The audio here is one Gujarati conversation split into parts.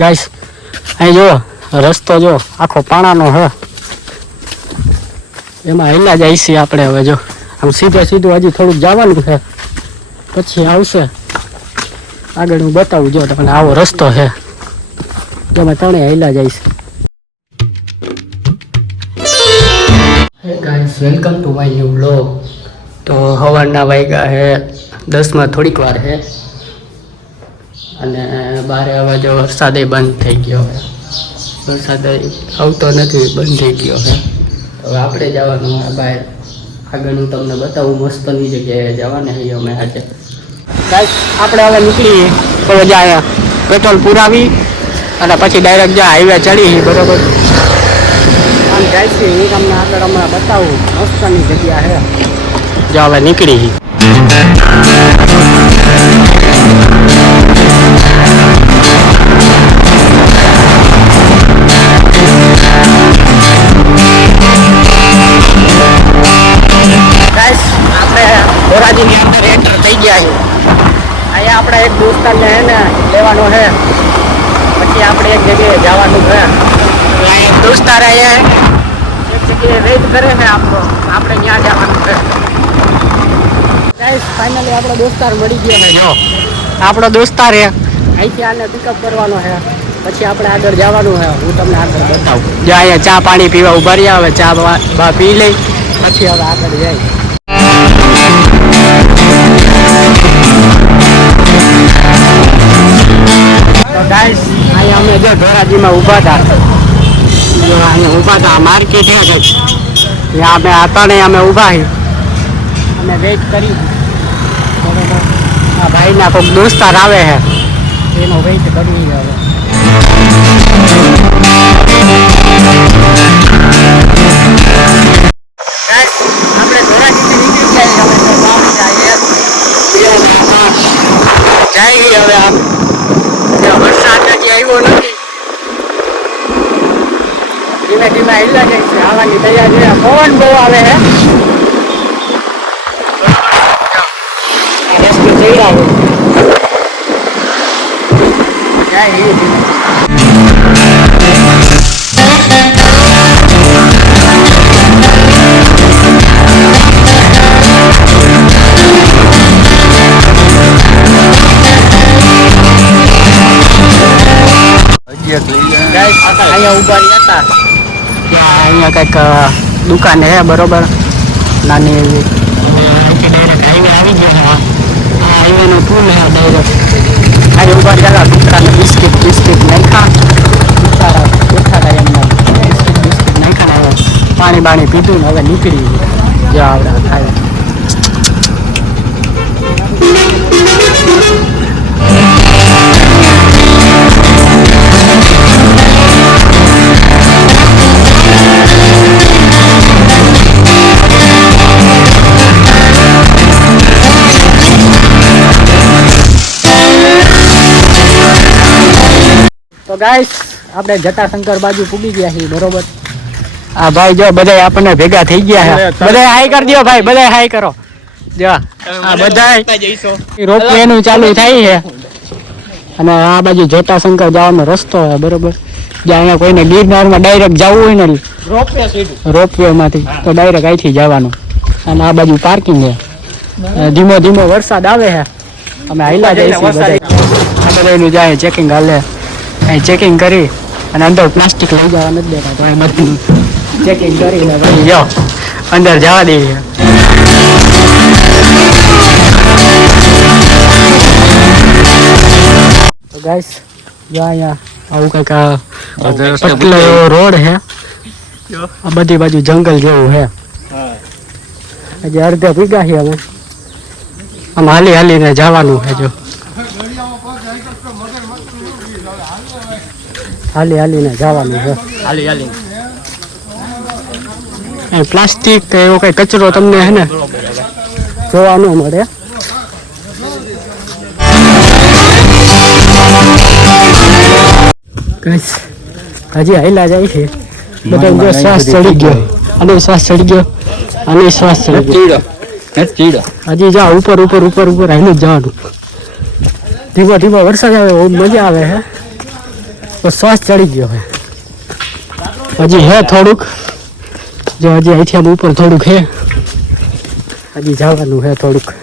ગાઈસ અહીં જો રસ્તો જો આખો પાણાનો હે, એમાં હેલા જાય છે આપણે. હવે જો આમ સીધે સીધું હજી થોડુંક જવાનું છે, પછી આવશે આગળ હું બતાવું. જો તમને આવો રસ્તો છે, જેમાં ત્રણે હેલા જાય છે. હે guys, welcome to my new vlog. તો સવારના વાગ્યા હે 10માં થોડીક વાર છે, અને બારે હવે જો વરસાદ બંધ થઈ ગયો છે. વરસાદ આવતો નથી, બંધ થઈ ગયો છે. હવે આપણે જવાનું બહાર. આગળ હું તમને બતાવું મસ્તની જગ્યાએ જવાના છીએ અમે આજે. ગાઈસ, આપણે હવે નીકળીએ તો જાય પેટ્રોલ પુરાવી અને પછી ડાયરેક્ટ જ્યાં હાઈવે ચડી. બરોબર, આમ જાય છે. હું તમને આગળ હમણાં બતાવું મસ્તની જગ્યા છે. જો હવે નીકળી ધોરાજીની અંદર એન્ટર થઈ ગયા છે. અહીંયા આપણે એક દોસ્તારને હે ને લેવાનો છે, પછી આપણે એક જગ્યાએ જવાનું છે. અહીંયા એક દોસ્તાર અહીંયા એક જગ્યાએ વેઇટ કરે છે આપણો, આપણે ત્યાં જવાનું છે. ગાઈસ, ફાઇનલી આપણો દોસ્તાર મળી ગયો છે. જો આપણો દોસ્તાર છે, અહીંથી આને પિકઅપ કરવાનો છે, પછી આપણે આગળ જવાનું છે. હું તમને આગળ બતાવું. જો અહીંયા ચા પાણી પીવા ઉભા રહ્યા. હવે ચા બા પી લઈ પછી હવે આગળ જાય. ગાઈસ, અહીંયા અમે જો ધોરાજીમાં ઊભા હતા. અહીંયા ઊભા હતા, માર્કેટ છે કંઈક, ત્યાં અમે હતા ને અમે ઊભા છીએ અને વેઇટ કરી. બરોબર, આ ભાઈના કોઈક દોસ્તાર આવે છે, એનો વેઇટ કરવી છે હવે. ગાઈસ, આપણે ધોરાજીથી નીકળી ગયા જઈએ હવે. આમ વરસાદ હજી આવ્યો નથી, ધીમે ધીમે હિલા જાય છે. આવવાની તૈયારી છે. પવન બહુ આવે છે. રસ્તે જઈ રહ્યો અહીંયા ઉભા હતા. અહીંયા કંઈક દુકાન છે. બરોબર, નાની એવી. હાઈવે આવી ગયા. આ હાઈવેનો પુલ છે ડાયરેક્ટ. આજે ઉભા રહ્યા. કૂતરાને બિસ્કિટ નાખ્યા. બેઠા એમના બિસ્કિટ નાખ્યા. પાણી બાણી પીધું ને હવે નીકળી જો આપણે થાય. તો ગાઈસ, આપણે જટાશંકર બાજુ પૂગી ગયા છીએ. બરોબર, આ ભાઈ જો બધા આપણને ભેગા થઈ ગયા છે. બધા હાઈ કરી દો ભાઈ, બધા હાઈ કરો. જો આ બધા રોપવે નું ચાલુ થાય છે, અને આ બાજુ જટાશંકર જવાનો રસ્તો છે. બરોબર, જ્યાં અહીંયા કોઈને ગિરનારમાં ડાયરેક્ટ જવું હોય ને રોપવે માંથી, તો ડાયરેક્ટ અહીંથી જવાનું. અને આ બાજુ પાર્કિંગ છે. ધીમો ધીમો વરસાદ આવે છે. અમે હાઈલા જઈશું. બધાનું જાય ચેકિંગ હાલે. અહીં ચેકિંગ કરી અને અંદર પ્લાસ્ટિક લઈ જવા નથી દેતા, તો એ બધું ચેકિંગ કરીને ભાઈ જાઓ અંદર જવા દઈએ. તો ગાઈસ, જો અહીંયા આવું કંઈક પતલો એવો રોડ છે. આ બધી બાજુ જંગલ જેવું છે. હજી અડધે ભીગા છીએ અમે. આમ હાલી હાલીને જવાનું છે. જો હાલીને જવાનું છે. પ્લાસ્ટિક કે એવો કઈ કચરો તમને હે ને જોવા ન મળે. હજી હાઈલા જાય છે. બધા જો શ્વાસ ચડી ગયો, અને શ્વાસ ચડી ગયો, અને શ્વાસ ચડી ગયો. હજી જા ઉપર હાઈલું જ જવાનું. ધીમો ધીમો વરસાદ આવે, બહુ મજા આવે છે. તો શ્વાસ ચડી ગયો હે હજી હે થોડુંક જો હજી અહીંથી ઉપર થોડુંક હે હજી જવાનું હે થોડુંક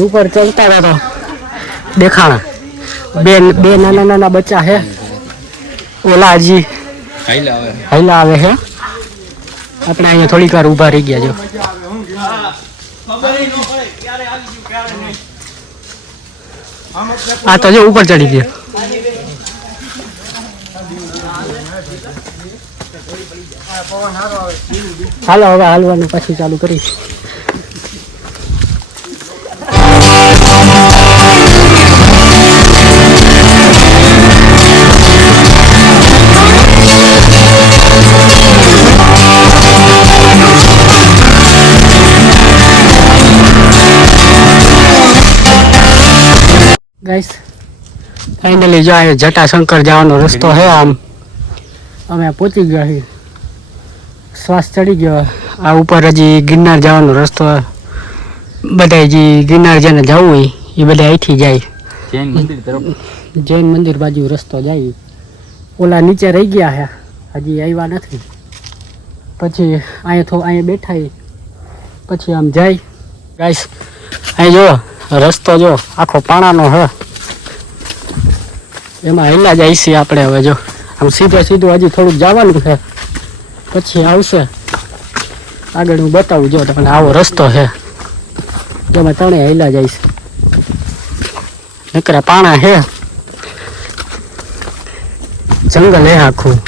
ઉપર ચડતા હતા તો દેખાણા બે નાના નાના બચ્ચા હે ઓલા હજી હાઈલા આવે હે આપણે અહીંયા થોડીક વાર ઊભા રહી ગયા જો આ તો જો ઉપર ચડી ગયો હાલો હવે હાલવાનું પછી ચાલુ કરીશ ગાઈસ ફાઇનલી જો આ જટાશંકર જવાનો રસ્તો હે આમ અમે પહોંચી ગયા છીએ શ્વાસ ચડી ગયો આ ઉપર હજી ગિરનાર જવાનો રસ્તો બધા જે ગિરનાર જેને જવું હોય એ બધા અહીંથી જાય જૈન મંદિર બાજુ રસ્તો જાય ઓલા નીચે રહી ગયા હે હજી આવ્યા નથી પછી અહીંયા બેઠા પછી આમ જાય ગાઈસ અહીં જો રસ્તો જો આખો પાણાનો હે એમાં હેલા જાય છે આપણે હવે જો આમ સીધું હજી થોડુંક જવાનું છે પછી આવશે આગળ હું બતાવું જો તમને આવો રસ્તો છે જેમાં ત્રણે હેલા જાય છે નકરા પાણા હે જંગલ હે આખું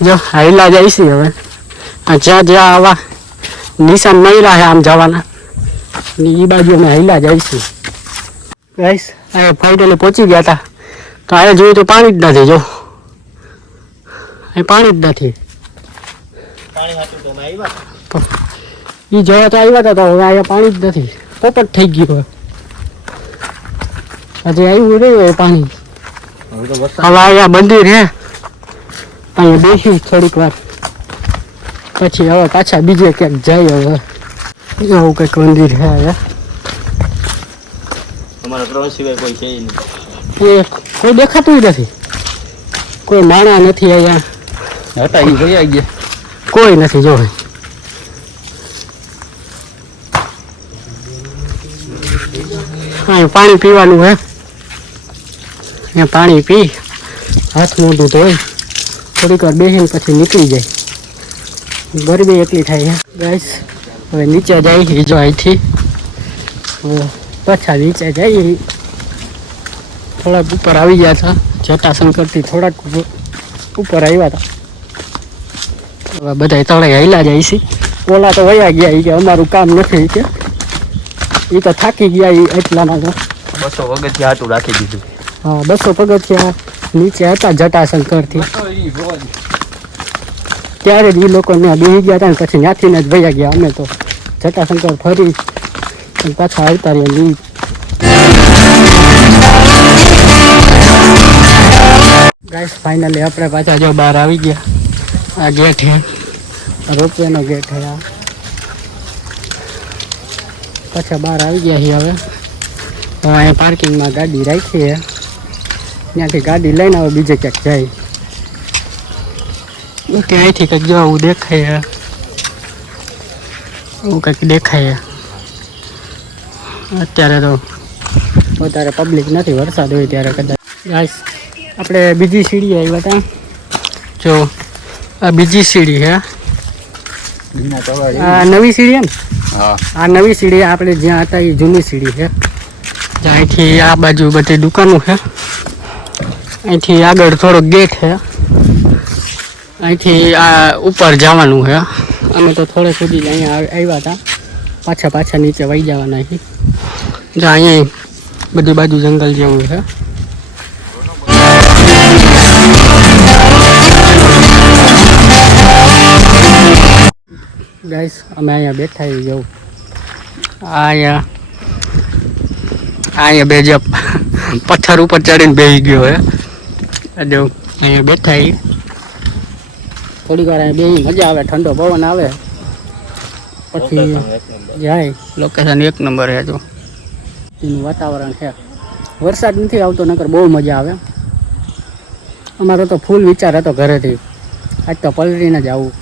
જો હેલા જાય છે હવે જ્યાં જ્યાં આવા નિશાન મળ્યા છે આમ જવાના એ બાજુ અમે હેલા જઈશું ગાઈસ અહીંયા ફાઇનલી પહોંચી ગયા હતા તો અહીંયા જોયું તો પાણી જ નથી જો અહીં પાણી જ નથી એ જવા તો આવ્યા હતા તો હવે અહીંયા પાણી જ નથી પોપટ થઈ ગયું હજી આવ્યું નહીં પાણી હવે અહીંયા મંદિર હે અહીંયા બેસી થોડીક વાર પછી હવે પાછા બીજે ક્યાંક જાય હવે એવું કંઈક મંદિર છે અમારા પ્રવાસ સિવાય કોઈ છે નહીં એ કોઈ દેખાતું નથી કોઈ માણા નથી અહીંયા હતા એ ગયા ગયા કોઈ નથી જો અહીં પાણી પીવાનું હે અહીંયા પાણી પી હાથ મોઢું ધોઈ થોડીક વાર બેસીને પછી નીકળી જાય ગરમી એટલી થાય છે ગાઈસ હવે નીચે જાય જો અહીંથી પાછા નીચે જઈ થોડાક ઉપર આવી ગયા હતા જટાશંકરથી થોડાક ઉપર આવ્યા હતા હવે બધા તળે હેલા જાય છે ઓલા તો વયા ગયા કે અમારું કામ નથી કે એ તો થાકી ગયા એટલામાં તો 200 પગથિયા હાટું રાખી દીધું હા 200 પગથિયા નીચે હતા જટાશંકરથી ત્યારે જ એ લોકો ત્યાં બેસી ગયા હતા ને પછી ત્યાંથી જ વયા ગયા અમે તો જટાશંકર ફરી પાછા આવતા રહ્યા ગાઈસ ફાઇનલી આપણે પાછા જો બહાર આવી ગયા આ ગેટ હે રોપિયાનો ગેટ હે આ પાછા બહાર આવી ગયા છીએ હવે અહીંયા પાર્કિંગમાં ગાડી રાખી છે ત્યાંથી ગાડી લઈને આવે બીજે ક્યાંક જાય ઓકે અહીંથી કંઈક જો આવું દેખાય એવું કંઈક દેખાય અત્યારે તો વધારે પબ્લિક નથી વરસાદ હોય ત્યારે કદાચ ગાઈસ આપણે બીજી સીડી આવ્યા હતા જો આ બીજી સીડી છે આ નવી સીડી ને આ નવી સીડી આપણે જ્યાં હતા એ જૂની સીડી છે અહીંથી આ બાજુ બધી દુકાનો છે અહીંથી આગળ થોડો ગેટ છે અહીંથી આ ઉપર જવાનું છે અમે તો થોડે સુધી અહીંયા આવ્યા હતા પાછા નીચે વહી જવાના છે જો અહીંયા બધી બાજુ જંગલ જેવું છે ગાઈસ અમે અહીંયા બેઠા જવું અહીંયા બે જે પથ્થર ઉપર ચડીને બેસી ગયો હે જો અહીંયા બેઠા થોડીક વાર બે મજા આવે, ઠંડો પવન આવે, પછી જાય. લોકેશન એક નંબર છે. જો એનું વાતાવરણ છે, વરસાદ નથી આવતો, નકર બહુ મજા આવે. અમારો તો ફૂલ વિચાર હતો ઘરેથી આજ તો પલટીને જ આવું.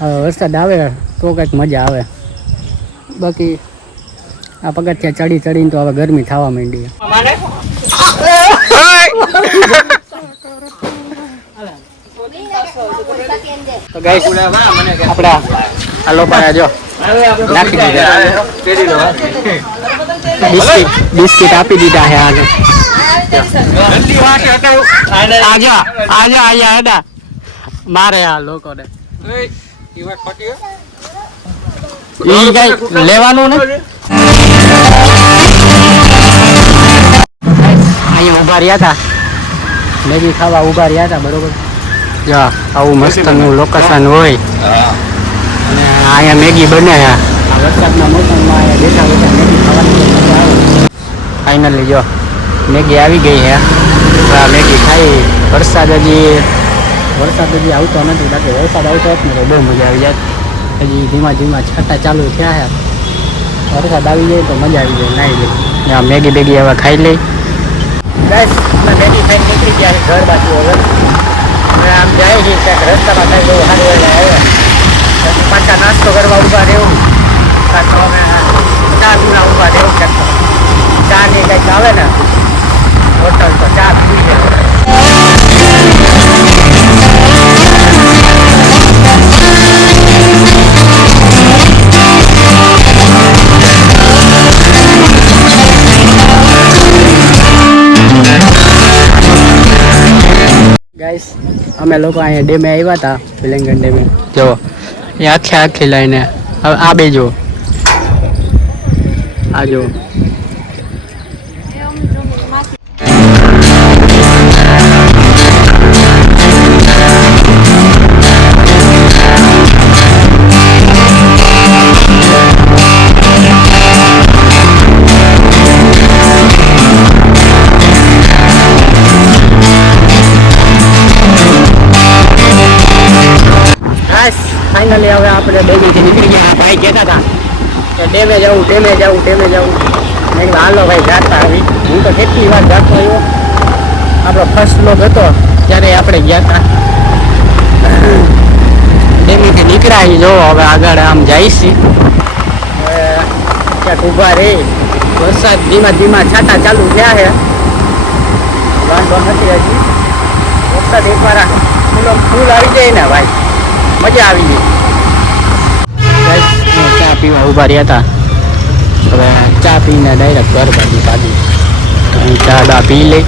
હવે વરસાદ આવે તો કંઈક મજા આવે. બાકી આ પગથિયા ચડી ચડીને તો હવે ગરમી થવા માંડી. તો ગાઈસ આપડા આ લોકોને જો નાખી દીધા, બિસ્કિટ આપી દીધા છે. આજા આજા આયા હેડા મારે આ લોકોને ઈ કઈ લેવાનું ને. અહીંયા ઉભા રહ્યા હતા, મેગી ખાવા ઉભા રહ્યા હતા, બરોબર. જા આવું મસ્તનું લોકેશન હોય અને અહીંયા મેગી બને છે. વરસાદના મોસમમાં અહીંયા બેઠા બેઠા મેગી ખાવાની મજા આવે. ફાઇનલી જો મેગી આવી ગઈ છે. આ મેગી ખાઈ. વરસાદ હજી આવતો નથી, બાકી વરસાદ આવતો હોત ને તો બહુ મજા આવી જાય. હજી ધીમા ધીમા છાંટા ચાલુ થયા છે. વરસાદ આવી જાય તો મજા આવી જાય. નાહી લઈ આ મેગી બેગી હવે ખાઈ લઈ. બસ મેગી ખાઈને નીકળી ગયા ઘર બાજુ. હવે આમ જાય છે ક્યાંક રસ્તામાં થાય બહુ સારું એટલે આવે પછી પાછા નાસ્તો કરવા ઊભા રહેવું, કાં તો અમે ચા પીવા ઊભા રહેવું. ક્યાંક ચા ની કંઈક આવે ને હોટલ તો ચા પી જાય. ગાઈસ અમે લોકો અહીંયા ડેમે આવ્યા હતા, વિલંગન ડેમે. જો એ આખી લાઈને હવે આ બે જો આ જો ફાઇનલી હવે આપણે ડેમેથી નીકળી ગયા. ભાઈ કહેતા હતા કે ડેમે જવું. મેં કીધું હાલો ભાઈ જાતા આવી. હું તો કેટલી વાર જાતો આવ્યો. આપણો ફર્સ્ટ બ્લોગ હતો ત્યારે આપણે ગયા હતા. ડેમેથી નીકળ્યા જો હવે આગળ આમ જઈશી. હવે ક્યાંક ઊભા રહી. વરસાદ ધીમા છાંટા ચાલુ થયા છે, વાંધો નથી હજી. વરસાદ એકવાર ફૂલ આવી જાય ને ભાઈ મજા આવી ગઈ. ચા પીવા ઉભા રહ્યા હતા. હવે ચા પીને ડાયરેક્ટ ઘર બાજુ પાડી. ચા બા પી લઈ.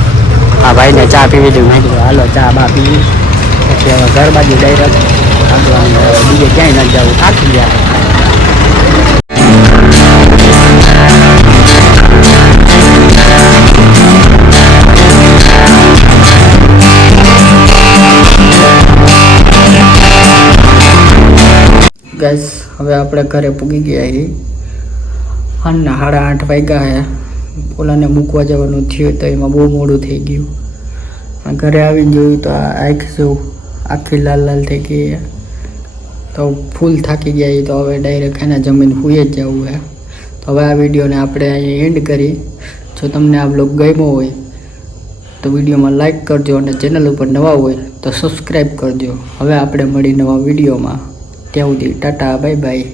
આ ભાઈને ચા પીવી હતી. મેં કીધું હાલો ચા બા પી. પછી હવે ઘર બાજુ ડાયરેક્ટ બીજે ક્યાંય ન જવું, થાકી ગયા. ગાઈસ હવે આપણે ઘરે પૂગી ગયા છીએ. સાંજના 8:30 વાગ્યા છે. ઓલાને મૂકવા જવાનું થયું તો એમાં બહુ મોડું થઈ ગયું. ઘરે આવીને જોયું તો આંખ જેવું આખી લાલ થઈ ગઈ. તો ફૂલ થાકી ગયા. તો હવે ડાયરેક્ટ એના જમીન સૂઈ જ જવું છે. તો હવે આ વિડીયોને આપણે અહીંયા એન્ડ કરી. જો તમને આ બ્લોગ ગમ્યો હોય તો વિડીયોમાં લાઈક કરજો અને ચેનલ ઉપર નવા હોય તો સબસ્ક્રાઈબ કરજો. હવે આપણે મળી નવા વિડીયોમાં. ત્યાં સુધી ટાટા બાય બાય.